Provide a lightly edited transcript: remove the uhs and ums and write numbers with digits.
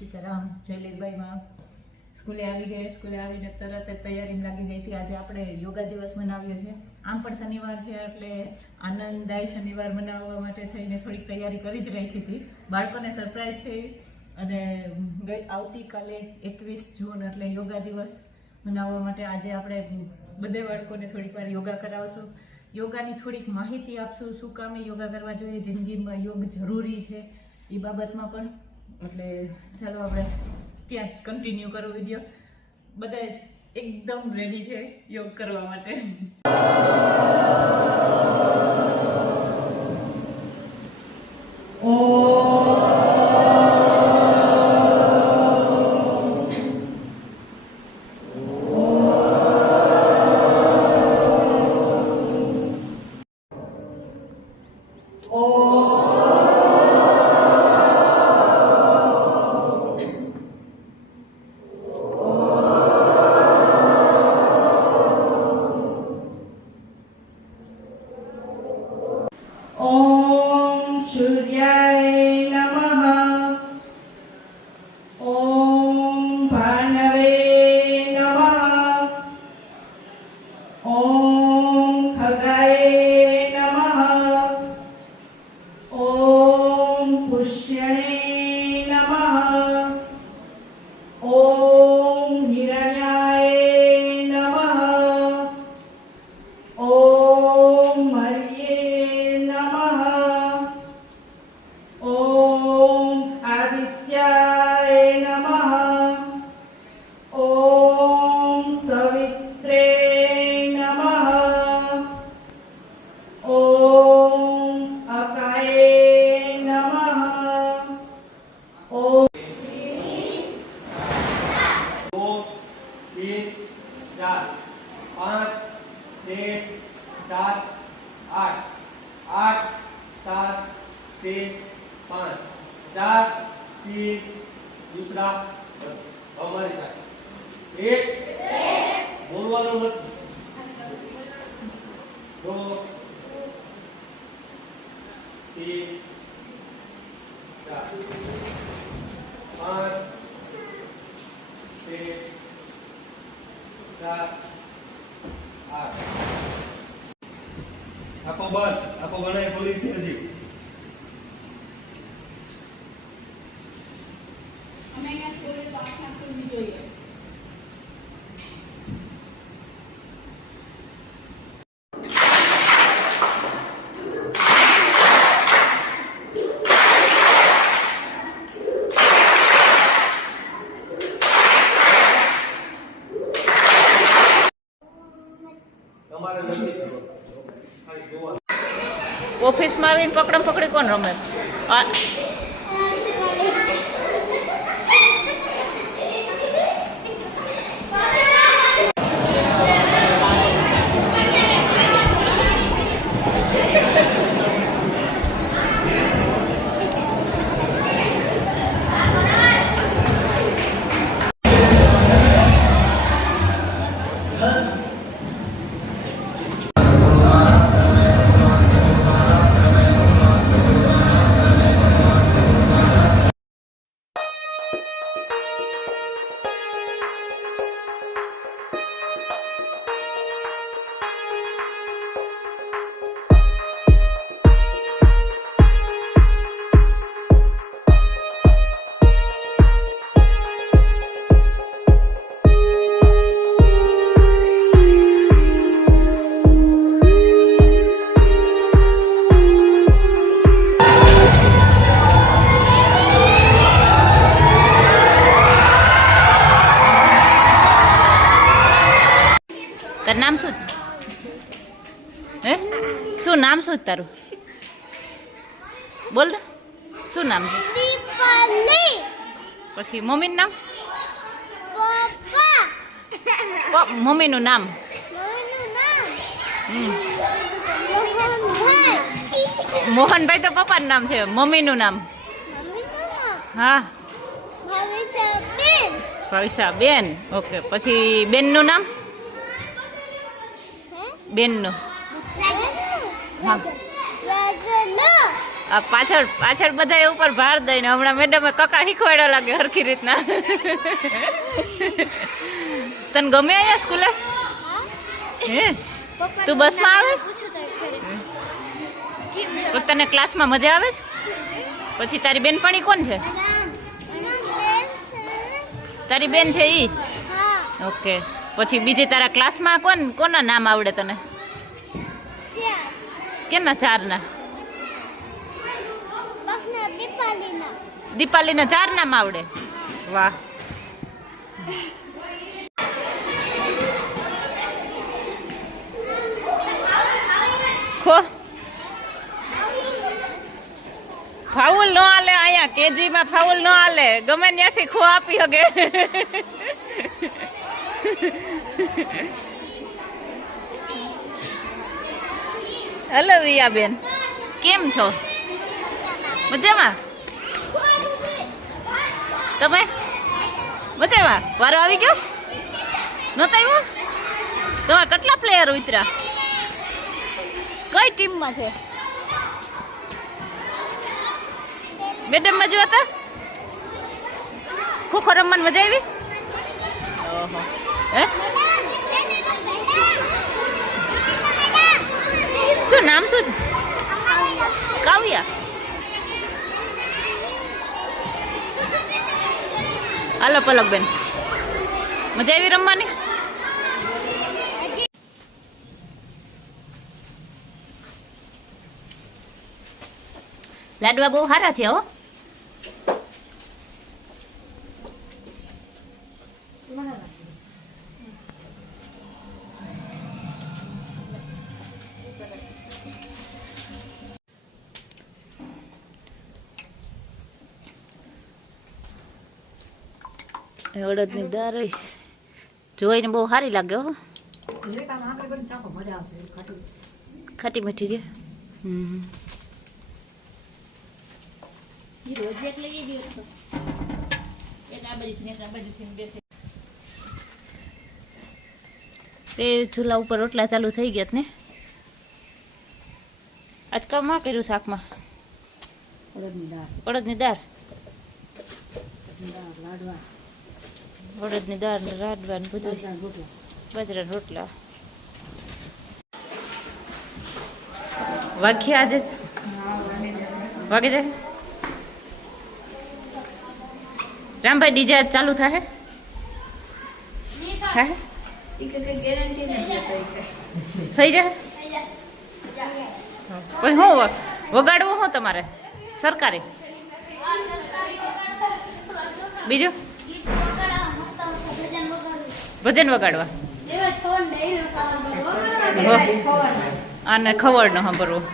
સીતારામ જયલેખભાઈમાં સ્કૂલે આવી ગયા. સ્કૂલે આવીને તરત જ તૈયારીમાં લાગી ગઈ હતી. આજે આપણે યોગા દિવસ મનાવ્યો છે. આમ પણ શનિવાર છે એટલે આનંદદાયી શનિવાર મનાવવા માટે થઈને થોડીક તૈયારી કરી જ રાખી હતી. બાળકોને સરપ્રાઈઝ છે. અને આવતીકાલે 21 જૂન એટલે યોગા દિવસ મનાવવા માટે આજે આપણે બધે બાળકોને થોડીક વાર યોગા કરાવશું. યોગાની થોડીક માહિતી આપશું, શું કામે યોગા કરવા જોઈએ, જિંદગીમાં યોગ જરૂરી છે એ બાબતમાં પણ. એટલે ચાલો આપણે ત્યાં કન્ટિન્યુ કરો વિડીયો. બધા એકદમ રેડી છે યોગ કરવા માટે. दूसरा हमारे साथ एक बोलवानो मत दो तीन चार पाँच छः सात आठ आपको बनाए पुलिस हजी ઓફિસમાં આવીને પકડમ પકડી કોણ રમે? તારું નામ શું? હે શું નામ શું તારું? બોલ દે શું નામ છે? પછી મમ્મીનું નામ? મમ્મીનું નામ? મોહનભાઈ તો પપ્પાનું નામ છે. મમ્મીનું નામ? હા ભવિષ્યા બેન. ઓકે પછી બેનનું નામ? બેનનું? હા આ પાછળ પાછળ બધા ઉપર ભાર દઈને હમણાં મેડમે કકા શીખવાડવા લાગે હરખી રીતના. તને ગમે અહીંયા સ્કૂલે? હે તું બસમાં આવે? તને ક્લાસમાં મજા આવે? પછી તારી બેનપણી કોણ છે? તારી બેન છે ઈ? ઓકે. પછી બીજી તારા ક્લાસમાં કોના નામ આવડે તને? કેના 4 ના? દીપાલીના 4 નામ આવડે? વાહ. ખો ફાઉલ નો હાલે અહીંયા કેજીમાં, ફાઉલ નો હાલે, ગમે ત્યાંથી ખો આપી શકે. હેલો વિયા બેન, કેમ છો? મજામાં? તમે મજામાં? વારો આવી ગયો? નહોતા આવ્યો? તમારા કેટલા પ્લેયર ઉતર્યા? કઈ ટીમમાં છે? મેડમ મજા હતા? ખોખો રમવાની મજા આવી? ઓહો. હે શું નામ શું? કાવ્યા. હાલો પલક બેન, મજા આવી રમવાની? લાડવા બહુ સારા છે હો. અડદની દાળ જોઈને બહુ સારી લાગે હો. ખાટી મીઠી છે. તે ચૂલા ઉપર રોટલા ચાલુ થઈ ગયા ને. આજ કામમાં કર્યું શાકમાં? અડદની દાળ, અડદની દાળ ને રાડવા ને બધું, બાજરાના રોટલા. વાગ્યા આજે વાગી જાય. રામભાઈ ડીજે ચાલુ થાય? થાય? થઈ જાય? પછી શું વગાડવું શું તમારે સરકારી? બીજું ભજન વગાડવા અને ખવડ ન સાંભળવું.